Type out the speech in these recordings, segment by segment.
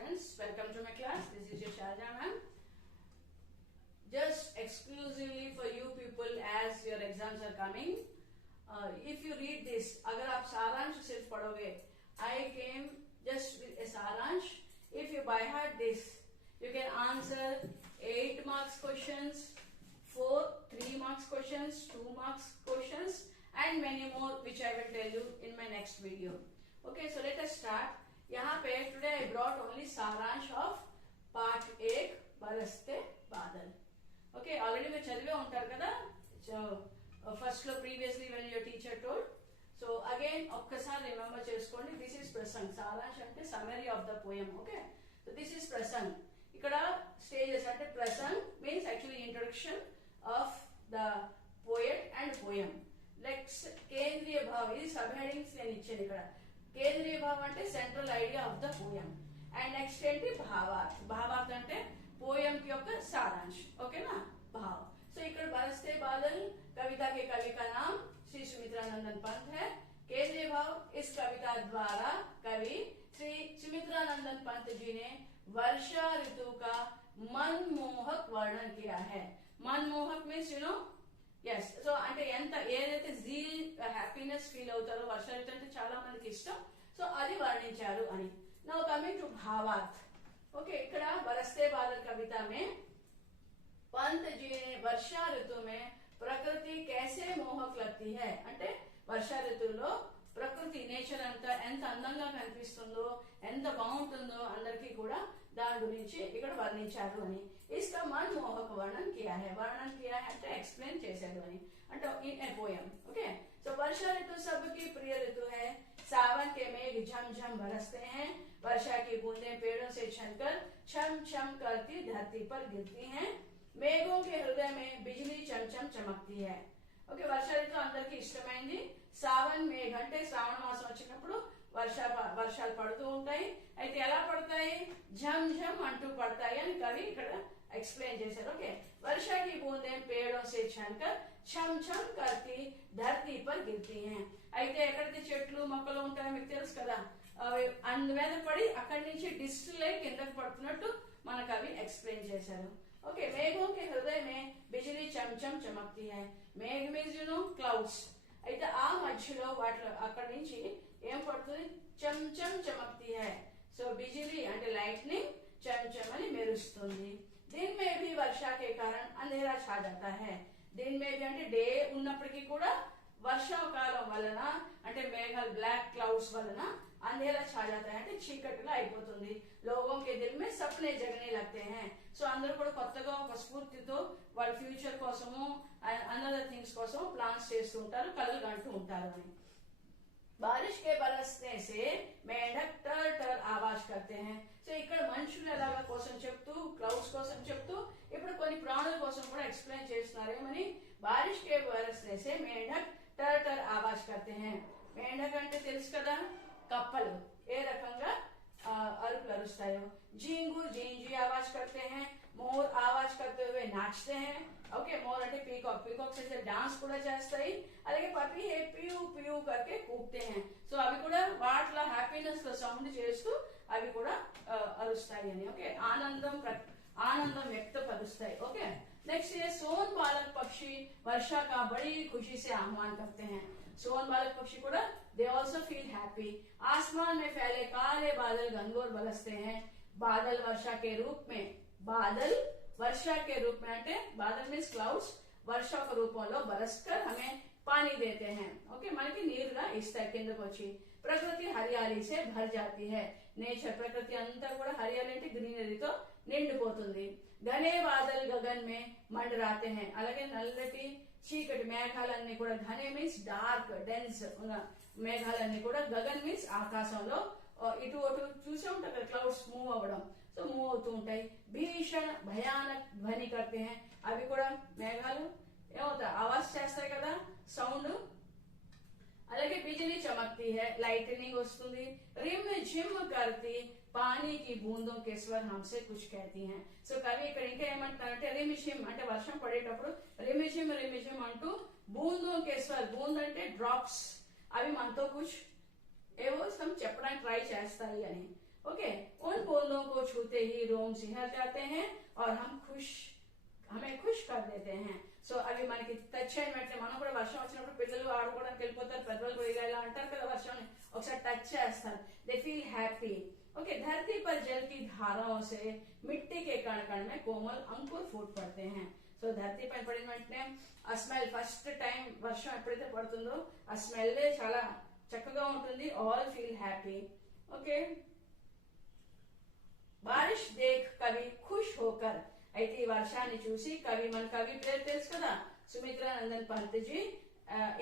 friends, welcome to my class. This is your Sharja ma'am. Just exclusively for you people as your exams are coming. If you read this, अगर आप सारांश सिर्फ पढ़ोगे, I came just with a saransh. If you by heart this, you can answer 8 marks questions, 3 marks questions, 2 marks questions, and many more which I will tell you in my next video. Okay, so let us start. यहाँ पे today I brought only सारांश of part 1 बरसते बादल. Okay, already मैं चलवे ఉంటారు కదా. So first లో previously when your teacher told. So again ఒక్కసారి remember చేసుకోండి. This is ప్రసంగ్. సారాంశ్ అంటే summary of the poem. Okay, so this is ప్రసంగ్. ఇక్కడ stages అంటే ప్రసంగ్ means actually introduction of the poet and poem. Next కేంద్రీయ భావం, ఇది సబ్ హెడింగ్స్ నేను ఇచ్చాను ఇక్కడ. కేంద్రీయ భావం అంటే central idea of the poem. And next ఏంటి భావార్థ్. భావార్థ్ అంటే पोयम की యొక్క सारांश. ओकेना भाव. सो ఇక్కడ बरसते बादल कविता के कवि का नाम श्री सुमित्रानंदन पंत है. केंद्रीय भाव, इस कविता द्वारा कवि श्री सुमित्रानंदन पंत जी ने वर्षा ऋतु का मनमोहक वर्णन किया है. मनमोहक means you know yes, so అంటే ఎంత ఏదైతే జీల్ హ్యాపీనెస్ ఫీల్ అవుతారో వర్షా ఋతు అంటే చాలా మందికి ఇష్టం, సో అది వర్ణించారు అని. నౌ కమింగ్ టు భావార్థ్. ओके, ఇక్కడ बरसते बादल कविता में पंत जी ने वर्षा ऋतु में प्रकृति कैसे मोहक लगती है అంటే వర్షా ఋతువులో ప్రకృతి నేచర్ అంతా ఎంత అందంగా కనిపిస్తుందో, ఎంత బాగుంటుందో అందరికీ కూడా దాని గురించి ఇక్కడ వర్ణించారు అని. इसका मनमोहक वर्णन किया है. वर्णन किया है అంటే एक्सप्लेन చేశారు అని, అంటే इन ए पोएम. ओके, सो वर्षा ऋतु सबकी प्रिय ऋतु है. सावन के मेघ झम झम बरसते हैं. वर्षा की बूंदें पेड़ों से छनकर छम छम करती धरती पर गिरती हैं. मेघों के हृदय में बिजली चमचम चमकती है. ఓకే, వర్షా ఋతు అందరికి ఇష్టమైంది. సావన్ మేఘ అంటే శ్రావణ మాసం వచ్చినప్పుడు వర్షాలు పడుతూ ఉంటాయి. అయితే ఎలా పడతాయి? झम झम అంటూ పడతాయి అని కవి ఇక్కడ एक्सप्लेन చేశారు. ఓకే, वर्षा की बूंदें पेड़ों से छनकर छम छम करती धरती पर गिरती हैं. అయితే ఎక్కడైతే చెట్లు మొక్కలు ఉంటాయో మీకు తెలుసు కదా, అందుమీద పడి అక్కడి నుంచి డిస్టిల్ అయి కిందకి పడుతున్నట్టు మన కవి एक्सप्लेन చేశారు. ఓకే, మేఘం के हृदय में बिजली चमचम चमकती है. మేఘ మీన్స్ యు నో క్లౌడ్స్. అయితే ఆ మధ్యలో వాటిలో అక్కడి నుంచి ఏం పడుతుంది? చంచం చమక్తి హై. సో బిజిలీ అంటే లైట్నింగ్, చంచం అని మెరుస్తుంది. दिन में भी वर्षा के कारण अंधेरा छा जाता है. दिन में भी అంటే డే ఉన్నప్పటికీ కూడా వర్షాకాలం వలన అంటే మేఘాలు బ్లాక్ క్లౌడ్స్ వలన अंधेरा छा जाता है అంటే చీకటిగా అయిపోతుంది. लोगों के दिल में सपने जगने लगते हैं. సో అందరూ కూడా కొత్తగా ఒక స్ఫూర్తితో వాళ్ళ ఫ్యూచర్ కోసము అనదర్ థింగ్స్ కోసం ప్లాన్స్ చేస్తూ ఉంటారు, కలలు కంటూ ఉంటారు అని. बारिश के बरसने से मेंढक टर टर आवाज करते हैं. సో ఇక్కడ మనుషులు ఎలాగా కోసం చెప్తూ, క్లౌడ్స్ కోసం చెప్తూ ఇప్పుడు కొన్ని ప్రాణుల కోసం కూడా ఎక్స్ప్లెయిన్ చేస్తున్నారు. ఏమని? బారిష్ కే బరస్నే సే మేంఢక్ టర్ టర్ ఆవాజ్ करते हैं. మేంఢక్ అంటే తెలుసు కదా, కప్పలు ఏ రకంగా అరుపులు అరుస్తాయో. झींगुर झींझी आवाज करते हैं. मोर आवाज करते हुए नाचते हैं. ఓకే, మోర్ అంటే పీకాక్. పీకాక్స్ అయితే డాన్స్ కూడా చేస్తాయి. అలాగే పప్పి హే పియూ పియూ करके కూపుతే हैं. సో అవి కూడా వాటిలో హ్యాపీనెస్ తో సౌండ్ చేస్తూ అవి కూడా అరుస్తాయి అని. ఓకే, ఆనందం వ్యక్తపరుస్తాయి. ఓకే, नेक्स्ट ये सोन बालक पक्षी वर्षा का बड़ी खुशी से आह्वान करते हैं. सोन बालक पक्षी కూడా they also feel happy. आसमान में फैले काले बादल गंगोर बरसते हैं. बादल वर्षा के रूप में, बादल वर्षा के रूप में అంటే बादल मीन्स क्लाउड्स వర్ష ఒక రూపంలో బరస్కర్ हमें पानी देते हैं. ఓకే, మనకి నీరుగా ఇస్తాయి కిందకు వచ్చి. ప్రకృతి హరియాలి సే భర్ జాతి है. నేచర్ ప్రకృతి అంతా కూడా హరియాలి అంటే గ్రీనరీతో నిండిపోతుంది. घने बादल गगन में मंडराते हैं. అలాగే నల్లటి చీకటి మేఘాలన్నీ కూడా, ఘనే మీన్స్ డార్క్ డెన్స్ ఉన్న మేఘాలన్నీ కూడా, గగన్ మీన్స్ ఆకాశంలో ఇటు అటు చూసే ఉంటారు కదా క్లౌడ్స్ మూవ్ అవ్వడం, సో మూవ్ అవుతూ ఉంటాయి. భీషణ భయానక్ ధ్వని करते हैं. అవి కూడా మేఘాలు ఏమవుతాయి? ఆవాజ్ చేస్తాయి కదా, సౌండ్. అలాగే బిజిలీ చమక్తి है, లైటనింగ్ వస్తుంది. रिम झिम करती पानी की बूंदों के स्वर हमसे कुछ कहती हैं. సో కవి ఇక్కడ ఇంకా ఏమంటారంటే రిమ్ ఝిమ్ అంటే వర్షం పడేటప్పుడు రిమ్ ఝిమ్ అంటూ బూందో కే స్వర్, బూంద్ అంటే డ్రాప్స్, అవి మనతో కుచ్ ఏవో చెప్పడానికి ట్రై చేస్తాయి అని. ओके, उन बूंदों को छूते ही रोम सिहर जाते हैं और हमें खुश कर देते हैं. సో అవి మనకి టచ్ అయిన వెంటనే మనం కూడా వర్షం వచ్చినప్పుడు పిల్లలు ఆడుకోవడానికి వెళ్ళిపోతారు, పెద్దవాళ్ళు కూడా ఇలా అంటారు కదా, వర్షం ఒకసారి టచ్ చేస్తారు, దే ఫీల్ హ్యాపీ. ओके, धरती पर जल की धाराओं से मिट्टी के कण कण में कोमल अंकुर फूट पड़ते हैं. సో ధరతి పైన పడిన వెంటనే ఆ స్మెల్, ఫస్ట్ టైం వర్షం ఎప్పుడైతే పడుతుందో ఆ స్మెల్ చాలా చక్కగా ఉంటుంది. All feel happy. Okay, బారిష్ Dekh కవి ఖుష్ హోకర్. అయితే ఈ వర్షాన్ని చూసి మన కవి పేరు తెలుసు కదా, సుమిత్రానందన్ పంత్ జీ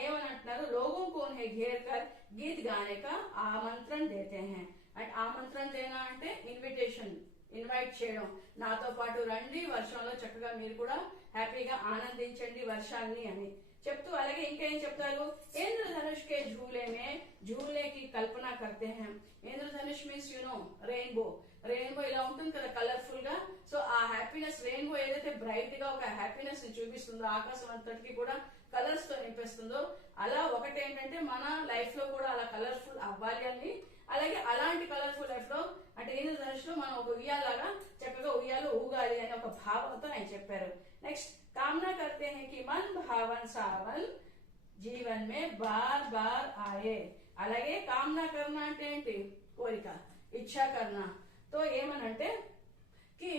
ఏమని అంటున్నారు, लोगों को उन्हें घेर कर गीत गाने का आमंत्रण देते हैं. అండ్ ఆమంత్రణ దేనా అంటే ఇన్విటేషన్, ఇన్వైట్ చేయడం, నాతో పాటు రండి, వర్షంలో చక్కగా మీరు కూడా హ్యాపీగా ఆనందించండి వర్షాన్ని అని చెప్తూ, అలాగే ఇంకా ఏం చెప్తారు, ఇంద్రధనుష్ కే झूले में झूलने की कल्पना करते हैं. Indradhanush means you know rainbow. Rainbow ఇలా ఉంటుంది కదా కలర్ఫుల్ గా. సో ఆ హ్యాపీనెస్, రెయిన్బో ఏదైతే బ్రైట్ గా ఒక హ్యాపీనెస్ ని చూపిస్తుందో, ఆకాశం అంతటికి కూడా కలర్స్ తో నింపేస్తుందో, అలా ఒకటేంటంటే మన లైఫ్ లో కూడా అలా కలర్ఫుల్ అవ్వాలి అని, అలాగే అలాంటి కలర్ఫుల్ లైఫ్ లో అంటే ఇంద్రధనుష్ లో మనం ఒక ఉయ్యాలాగా చక్కగా ఉయ్యాలు ఊగాలి అనే ఒక భావంతో ఆయన చెప్పారు. నెక్స్ట్, కామనా करते हैं कि मन भावन सावन जीवन में बार बार आए. అలాగే కామనా కర్ణ అంటే ఏంటి, కోరిక, ఇచ్చా కర్ణ. తో ఏమనంటే కి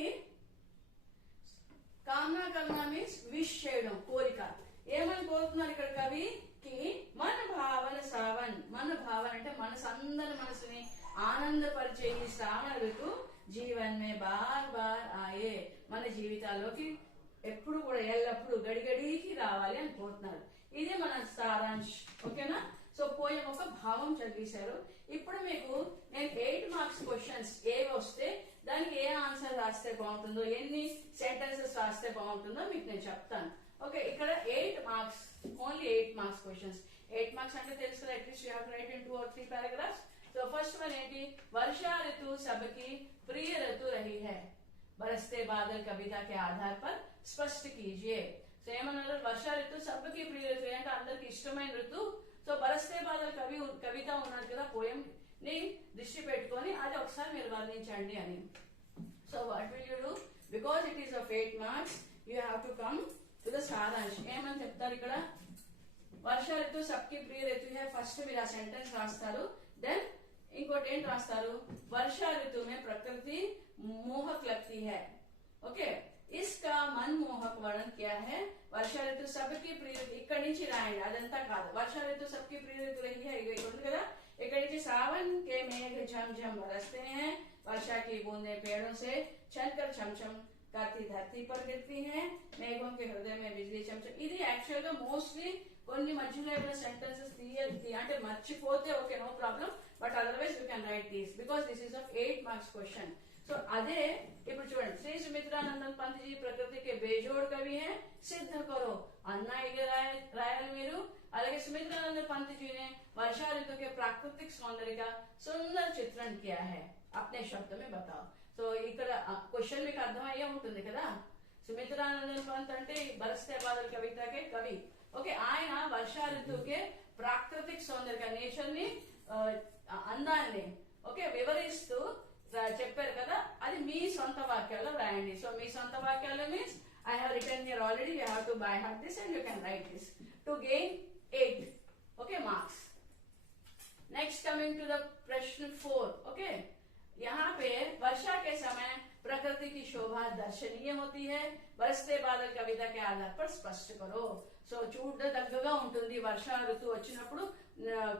కామనా కర్ణ మీన్స్ విష్ చేయడం, కోరిక. ఏమని కోరుతున్నారు ఇక్కడ కవి, కి మన భావన సావన్, మన భావన అంటే మనసు, అందరి మనసుని ఆనందపరిచే ఈ శ్రావణ ఋతు జీవన్ మే బార్ బార్ ఆయే, మన జీవితాల్లోకి ఎప్పుడు కూడా ఎల్లప్పుడు గడిగడికి రావాలి అని కోరుతున్నారు. ఇదే మన సారాంశ్. ఓకేనా? సో పోయం ఒక భావం చదివేశారు. ఇప్పుడు మీకు నేను 8 మార్క్స్ క్వశ్చన్స్ ఏవి వస్తే దానికి ఏ ఆన్సర్ రాస్తే బాగుంటుందో, ఎన్ని సెంటెన్సెస్ రాస్తే బాగుంటుందో మీకు నేను చెప్తాను. ఓకే, ఇక్కడ 8 marks, only 8 marks questions. 8 marks అంటే తెలుసు కదా, at least you have to right in 2 or 3 paragraphs. तो फर्स्ट वन ఏంటి, वर्षा ऋतु सबकी प्रिय ऋतु रही है, बरसते बादल कविता के आधार पर स्पष्ट कीजिए. సో ఏమన్నారు, వర్షా ఋతు సబ్కి ప్రియ ఋతు అంటే అందరికి ఇష్టమైన ఋతు. సో బరస్తే బాదల్ కవిత ఉన్నది కదా, పోయం ని దృష్టి పెట్టుకొని అది ఒకసారి మీరు వర్ణించండి అని. So what will you do, because it is of 8 marks, you have to come to the సారాంశ్. ఏమని చెప్తారు ఇక్కడ, వర్షా ఋతు సబ్కి ప్రియ ఋతు హై, ఫస్ట్ మీరు ఆ సెంటెన్స్ రాస్తారు. देन इंकोट एंट रास्तारू, वर्षा ऋतु में प्रकृति मोहक लगती है. ओके, इसका मनमोहक वर्णन क्या है, वर्षा ऋतु सबकी प्रिय ऋतु. इక్కడి నుంచి రాయండి, అదంతా కాదు. वर्षा ऋतु सबकी प्रिय ऋतु रही है, ఇది ఉంది కదా. इక్కడి నుంచి सावन के मेघ झमझम बरसते हैं, वर्षा की बूंदें पेड़ों से छनकर छमछम करती धरती पर गिरती हैं, मेघों के हृदय में बिजली चमचम. ఇది యాక్చువల్ గా మోస్ట్లీ కొన్ని మధ్యలో ఏమైనా సెంటెన్సెస్ తీయాలి అంటే మర్చిపోతే okay, no problem, but otherwise you can write these because this is of 8 marks question. So అదే ఇప్పుడు చూడండి, శ్రీ సుమిత్రానందన్ పంత్ జీ ప్రకృతి కే బేజోడ్ కవి హై, సిద్ధ కరో అన్నా ఇది రాయాలి మీరు. అలాగే సుమిత్రానందన్ పంత్ जी ने वर्षा ऋतु के प्राकृतिक सौंदर्य का सुंदर चित्रण किया है, अपने शब्द में बताओ. సో ఇక్కడ క్వశ్చన్ మీకు అర్థమయ్యే ఉంటుంది కదా. సుమిత్రానందన్ పంత్ అంటే బరస్తే బాదల్ కవితకే కవి. ఓకే, ఆయన వర్షా ఋతువుకే ప్రాకృతిక సౌందర్య, నేచర్ ని, అందాన్ని ఓకే వివరిస్తూ చెప్పారు కదా, అది మీ సొంత వాక్యాల్లో రాయండి. సో మీ సొంత వాక్యాలు means I have written here already, you have to by heart this and you can write this to gain 8 okay marks. Next coming to the प्रश्न 4. ओके, यहाँ पे वर्षा के समय प्रकृति की शोभा दर्शनीय होती है, बरसते बादल कविता के आधार पर स्पष्ट करो. సో చూడదగ్గగా ఉంటుంది, వర్షా ఋతువు వచ్చినప్పుడు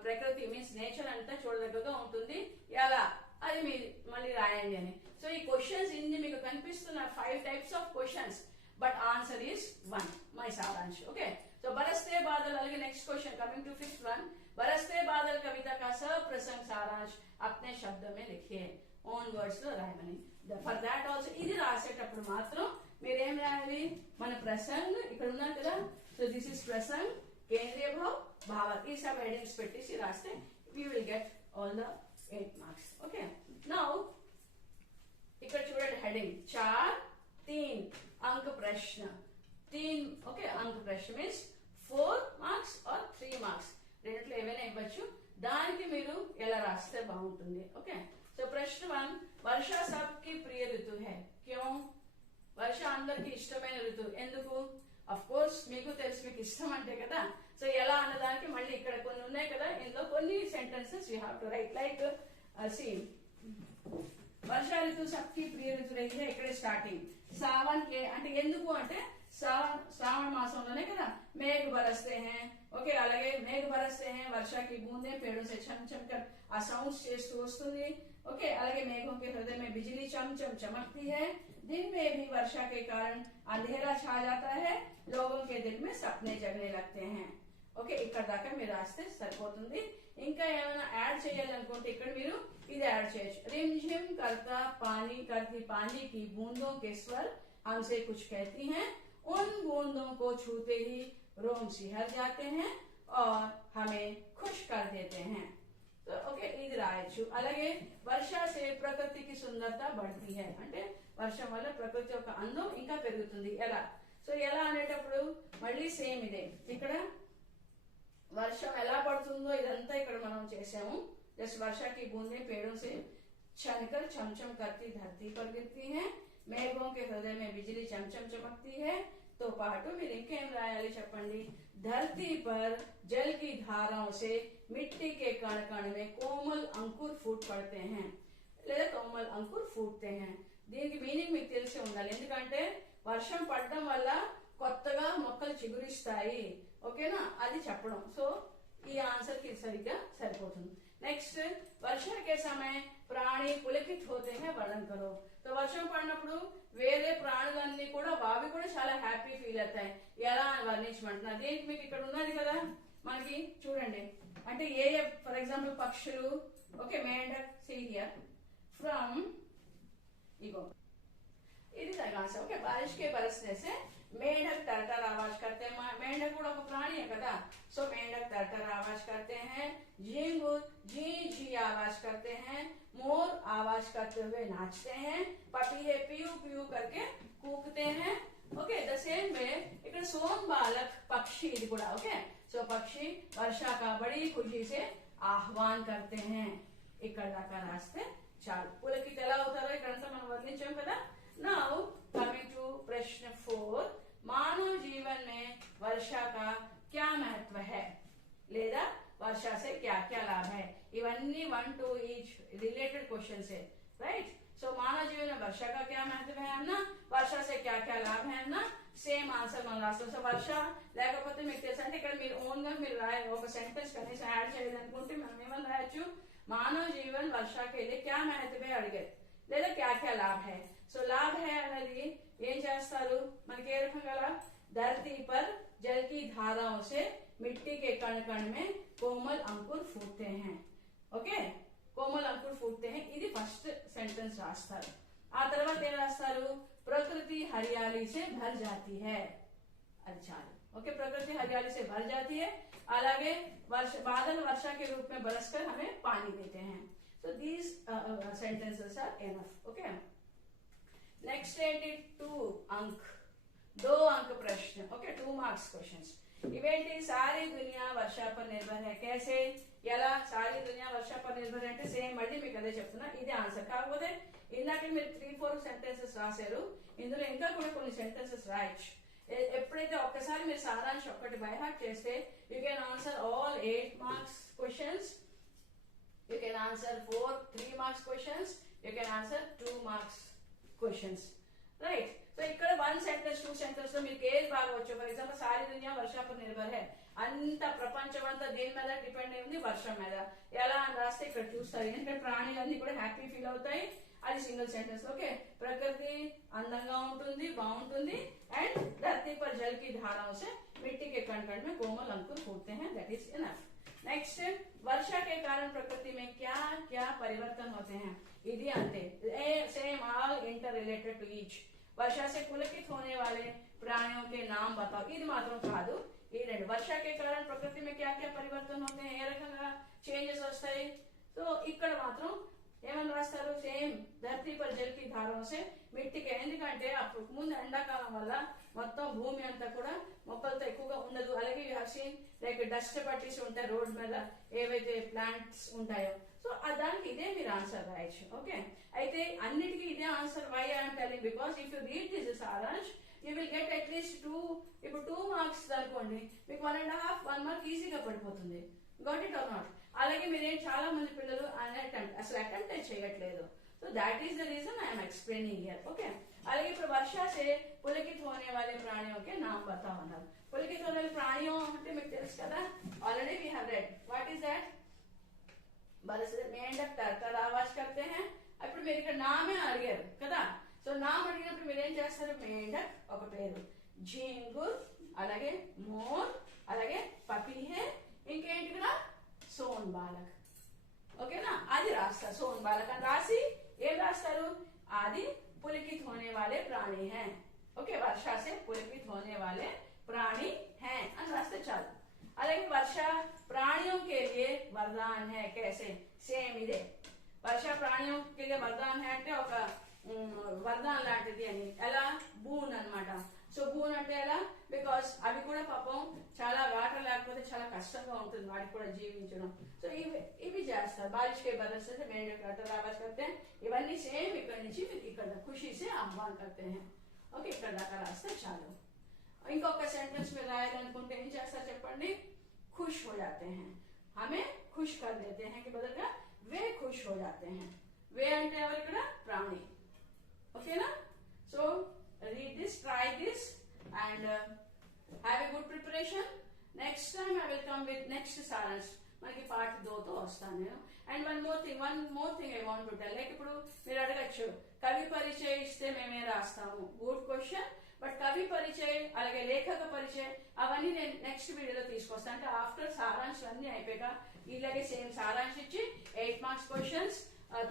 ప్రకృతి మీన్స్ నేచర్ అంతా చూడదగ్గగా ఉంటుంది, ఎలా అది మీరు మళ్ళీ రాయండి అని. సో ఈ క్వశ్చన్స్ ఇన్ని మీకు కనిపిస్తున్న 5 types of questions, but answer is 1, my సారాంశ్. ఓకే, సో బరస్తే బాదల్, అలాగే next question coming to 5th one, Baraste Badal कविता का सप्रसंग सारांश अपने शब्द में लिखिए, ओन वर्ड्स లో రాయమని. ఫర్ దాట్ ఆల్సో ఇది రాసేటప్పుడు మాత్రం మీరేం రాయాలి, మన ప్రసంగ్ ఇక్కడ ఉన్నారు కదా, సో దిస్ ఇస్ ప్రసంగ్, కేంద్రీయ భావ్, భావ, ఈ సబ్ హెడింగ్స్ పెట్టేసి రాస్తే we will get all the 8 marks. Okay, now ఇక్కడ చూడండి హెడింగ్ 4 3 अंक प्रश्न 3. ఓకే, अंक प्रश्न మీన్స్ 4 మార్క్స్ ఆర్ 3 మార్క్స్, రెండిట్లో ఏమైనా ఇవ్వచ్చు. దానికి మీరు ఎలా రాస్తే బాగుంటుంది. ఓకే, సో ప్రశ్న 1, वर्षा सबकी प्रिय ऋतु है. क्यों? వర్ష అందరికి ఇష్టమైన ఋతువు. ఎందుకు? అఫ్ కోర్స్ మీకు తెలుసు మీకు ఇష్టం అంటే కదా. సో ఎలా అన్నదానికి మళ్ళీ ఇక్కడ కొన్ని ఉన్నాయి కదా, ఇందులో కొన్ని sentences you have to write. Like सी वर्षा ऋतु सबकी प्रिय ऋतु रही है. इकड़े स्टार्टिंग सावन के అంటే ఎందుకు అంటే श्रावण मासంలోనే కదా మేఘ बरसते हैं. ఓకే, అలాగే మేఘ बरसते हैं, वर्षा की बूंदें पेड़ों से छम छम कर ఆ సౌండ్స్ చేస్తూ వస్తుంది. ఓకే, అలాగే మేఘों के हृदय में बिजली चम चम चमकती है. दिन में भी वर्षा के कारण अंधेरा छा जाता है, लोगों के दिल में सपने जगने लगते हैं. ఓకే, ఇక్కడ దాకా మీరు రాస్తే సరిపోతుంది. ఇంకా ఏమైనా యాడ్ చేయాలనుకుంటే ఇక్కడ మీరు ఇది యాడ్ చేయొచ్చు. रिमझिम करता पानी करती पानी की बूंदों के स्वर हमसे कुछ कहती हैं, उन बूंदों को छूते ही रोम सिहर जाते हैं और हमें खुश कर देते हैं. तो ఓకే, ఇది రాయొచ్చు. అలాగే వర్ష से ప్రకృతి की సుందరత बढ़ती है అంటే వర్షం వల్ల ప్రకృతి యొక్క అందం ఇంకా పెరుగుతుంది. ఎలా? సో ఎలా అనేటప్పుడు మళ్ళీ సేమ్ ఇదే. ఇక్కడ వర్షం ఎలా పడుతుందో ఇదంతా ఇక్కడ మనం చేసాము. जैसे वर्षा की बूंदें पेड़ों से छनकर छमछम करती धरती पर गिरती हैं, మేఘों के हृदय में बिजली चमचम चमकती है. तो పాటు మీరు ఇంకేం రాయాలి చెప్పండి. धरती पर जल की धाराओं से मिट्टी के कण कण में कोमल अंकुर फूट पड़ते हैं లేదా कोमल अंकुर फूटते हैं. దీనికి మీనింగ్ మీకు తెలిసి ఉండాలి. ఎందుకంటే వర్షం పడడం వల్ల కొత్తగా మొక్కలు చిగురిస్తాయి. ఓకేనా, అది చెప్పడం. సో ఈ ఆన్సర్ కి సరిగ్గా సరిపోతుంది. నెక్స్ట్ वर्षा के समय प्राणी पुलकित होते हैं वर्णन करो. तो వర్షం పడినప్పుడు వేరే ప్రాణులన్నీ కూడా అవి కూడా చాలా హ్యాపీ ఫీల్ అవుతాయి. ఎలా అని వర్ణించమంటున్నా. దీనికి మీకు ఇక్కడ ఉన్నది కదా మనకి చూడండి. అంటే ఏ ఫర్ ఎగ్జాంపుల్ పక్షులు. ఓకే, మేండక్ సీరియర్ ఫ్రమ్ इगो ఇది తగాస. ఓకే, बारिश के बरसने से मेंढक तरतर आवाज करते हैं. मेंढक కూడా ఒక ప్రాణి కదా. सो मेंढक तरतर आवाज करते हैं, झिंगुर जी जी आवाज करते हैं, मोर आवाज करते हुए नाचते हैं, पपीहे पीयू पीयू करके कूकते हैं. ओके, द सेम वे ఇక్కడ सोन बालक पक्षी ఇది కూడా. ఓకే, సో పక్షి वर्षा का बड़ी खुशी से आह्वान करते हैं. ఇక్కడ దాకా రాస్తే చాలు. పులకిత ఎలా అవుతారో ఇక్కడంతా మనం వర్ణించాం కదా. Now coming to प्रश्न 4, मानव जीवन में वर्षा का क्या महत्व है లేదా वर्षा से क्या क्या लाभ है. इवన్నీ 1 to each related questions है. राइट. सो मानव जीवन में वर्षा का क्या महत्व है అన్నా, वर्षा से क्या क्या लाभ है అన్నా, సేమ్ ఆన్సర్ మనం రాస్తాం. సో వర్ష లేకపోతే మీకు తెలుసు అంటే ఇక్కడ మీరు ఓన్ గా మీరు ఒక సెంటెన్స్ కనీసం యాడ్ చేయాలనుకుంటే మనం ఏమని రాయొచ్చు. मानव जीवन वर्षा के लिए क्या महत्व है అడిగే లేదా क्या क्या लाभ है. సో लाभ है అనేది ఏం చేస్తారు మనకి ఏ రకంగా धरती पर जल की धाराओं से मिट्टी के कण कण में कोमल अंकुर फूटते हैं. ఓకే, कोमल अंकुर फूटते हैं. ఇది ఫస్ట్ సెంటెన్స్ రాస్తారు. ఆ తర్వాత ఏం రాస్తారు. प्रकृति हरियाली से भर जाती है. అది చాలు. ओके, प्रकृति हरियाली से भर जाती है. అలాగే बादल वर्षा के रूप में बरसकर हमें पानी देते हैं. So these sentences are enough. Okay. Next 2 अंक 2 अंक प्रश्न. Okay, 2 marks questions. इवेंटी सारी दुनिया वर्षा पर निर्भर है. कैसे? ఎలా సారీ దునియా వర్ష पर निर्भर అంటే సేమ్ మళ్ళీ మీకు అదే చెప్తున్నా. ఇది ఆన్సర్. కాకపోతే ఇందాక మీరు 3-4 సెంటెన్సెస్ రాశారు. ఇందులో ఇంకా కూడా కొన్ని సెంటెన్సెస్ రాయొచ్చు. ఎప్పుడైతే ఒక్కసారి మీరు సారాంశ ఒక్కటి బై హార్ట్ చేస్తే you can answer all 8 marks questions. You can answer 3 marks questions. You can answer 2 marks questions. Right. So ఇక్కడ 1 సెంటెన్స్ 2 సెంటెన్స్ లో మీకు ఏది బాగా వచ్చు. ఫర్ ఎగ్జాంపుల్ సారీ దునియా వర్షా पर निर्भर है. అంత ప్రపంచం అంతా దేని మీద డిపెండ్ అయి ఉంది. వర్షం మీద. ఎలా అని రాస్తే ఇక్కడ చూస్తారు. ఎందుకంటే ప్రాణులన్నీ కూడా హ్యాపీ ఫీల్ అవుతాయి. అది సింగిల్ సెంటెన్స్. ఓకే, ప్రకృతి అందంగా ఉంటుంది, బాగుంటుంది. అండ్ धरती पर जल की धाराओं से मिट्टी के कण कण में कोमल अंकुर फूटते हैं. That is enough. नेक्स्ट, वर्षा के कारण प्रकृति में क्या क्या परिवर्तन होते हैं. ఇది అంతే. Same all interrelated to each. वर्षा से पुलकित होने वाले प्राणियों के नाम बताओ. ఇది మాత్రం కాదు. ఈ రెండు वर्षा के कारण प्रकृति में क्या क्या परिवर्तन होते हैं, ఏ రకంగా చేంజెస్ వస్తాయి. సో ఇక్కడ మాత్రం ఏమని రాస్తారు. సేమ్ धरती पर जल की धाराओं से मिट्टी के. ఎందుకంటే అప్పుడు ముందు ఎండాకాలం వల్ల మొత్తం భూమి అంతా కూడా మొక్కలతో ఎక్కువగా ఉండదు. అలాగే you have seen like dust పట్టేసి ఉంటాయి రోడ్ మీద ఏవైతే ప్లాంట్స్ ఉంటాయో. సో దానికి ఇదే మీరు ఆన్సర్ రాయొచ్చు. ఓకే, అయితే అన్నిటికీ ఇదే answer. Why I'm telling because if you read this సారాంశ్ యూ విల్ గెట్ అట్లీస్ట్ 2. ఇప్పుడు 2 మార్క్స్ అనుకోండి, మీకు 1.5 1 మార్క్ ఈజీగా పడిపోతుంది. Got it or not? అలాగే మీరేం చాలా మంది పిల్లలు అసలు అటెంప్ట్ చేయట్లేదు. So that is the reason I am explaining here. Okay, అలాగే ఇప్పుడు వర్షా से पुलकित होने वाले प्राणियों के नाम बताओ అన్నారు. पुलकित होने वाले प्राणियों అంటే మీకు తెలుసు కదా, already we have read. What is that? बरस मेंढक तरतर आवाज करते हैं. ఇప్పుడు మీరు ఇక్కడ నామే అడిగారు కదా, సో నామ్ అడిగినప్పుడు మీరు ఏం చేస్తారు? మేండక్ ఒక పేరు, ఝీంగుర్, అలాగే మోర్, అలాగే పపీహే, ఇంకేంటి ఇక్కడ సోన్ బాలక్. ఓకేనా, అది రాస్తారు. సోన్ బాలక్ అని రాసి ఏం రాస్తారు? आदि पुलकित होने वाले प्राणी हैं. ओके, वर्षा से पुलकित होने वाले प्राणी हैं అని రాస్తే చాలు. అలాగే వర్ష ప్రాణిयों के लिए वरदान है. कैसे? సేమ్ ఇదే. వర్ష ప్రాణిयों के लिए वरदान है అంటే ఒక వరదాన్ లాంటిది అని. ఎలా? బూన్ అన్నమాట. సో బూన్ అంటే ఎలా? బికాస్ అవి కూడా పాపం చాలా వాటర్ లేకపోతే చాలా కష్టంగా ఉంటుంది వాటికి కూడా జీవించడం. సో ఇవి చేస్తారు. బారిష్ కే బదల్ से मेंढक तरतर आवाज करते हैं. ఇవన్నీ సేమ్ ఇక్కడ నుంచి ఇక్కడ ఖుషీ से आह्वान करते हैं. ఓకే, ఇక్కడ దాకా రాస్తే చాలు. ఇంకొక సెంటెన్స్ మీరు రాయాలనుకుంటే ఏం చేస్తారు చెప్పండి? खुश हो जाते हैं, हमें खुश कर देते हैं कि बदल का वे खुश हो जाते हैं. वे అంటే ఎవరు ఇక్కడ? ప్రాణి. ఓకేనా? So read this, try this and have a good preparation. Next time I will come with next Saransh. మనకి పార్ట్ 2 తో వస్తాను నేను. And one more thing I want to tell. Like ఇప్పుడు మీరు అడగచ్చు, కవి పరిచయ ఇస్తే మేమే రాస్తాము. Good question. బట్ కవి పరిచయ అలాగే లేఖక పరిచయ అవన్నీ నేను నెక్స్ట్ వీడియోలో తీసుకొస్తాను. అంటే ఆఫ్టర్ సారాంశ్ అన్ని అయిపోయాక ఇలాగే సేమ్ సారాంశ్ ఇచ్చి 8 marks questions,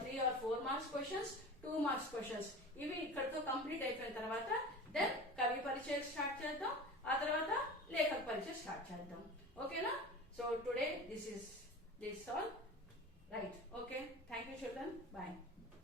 3 or 4 marks questions, 2 marks questions ఇవి ఇక్కడతో కంప్లీట్ అయిపోయిన తర్వాత దెన్ కవి పరిచయం స్టార్ట్ చేద్దాం. ఆ తర్వాత లేఖక పరిచయం స్టార్ట్ చేద్దాం. ఓకేనా? So today this all right. Okay, thank you children. Bye.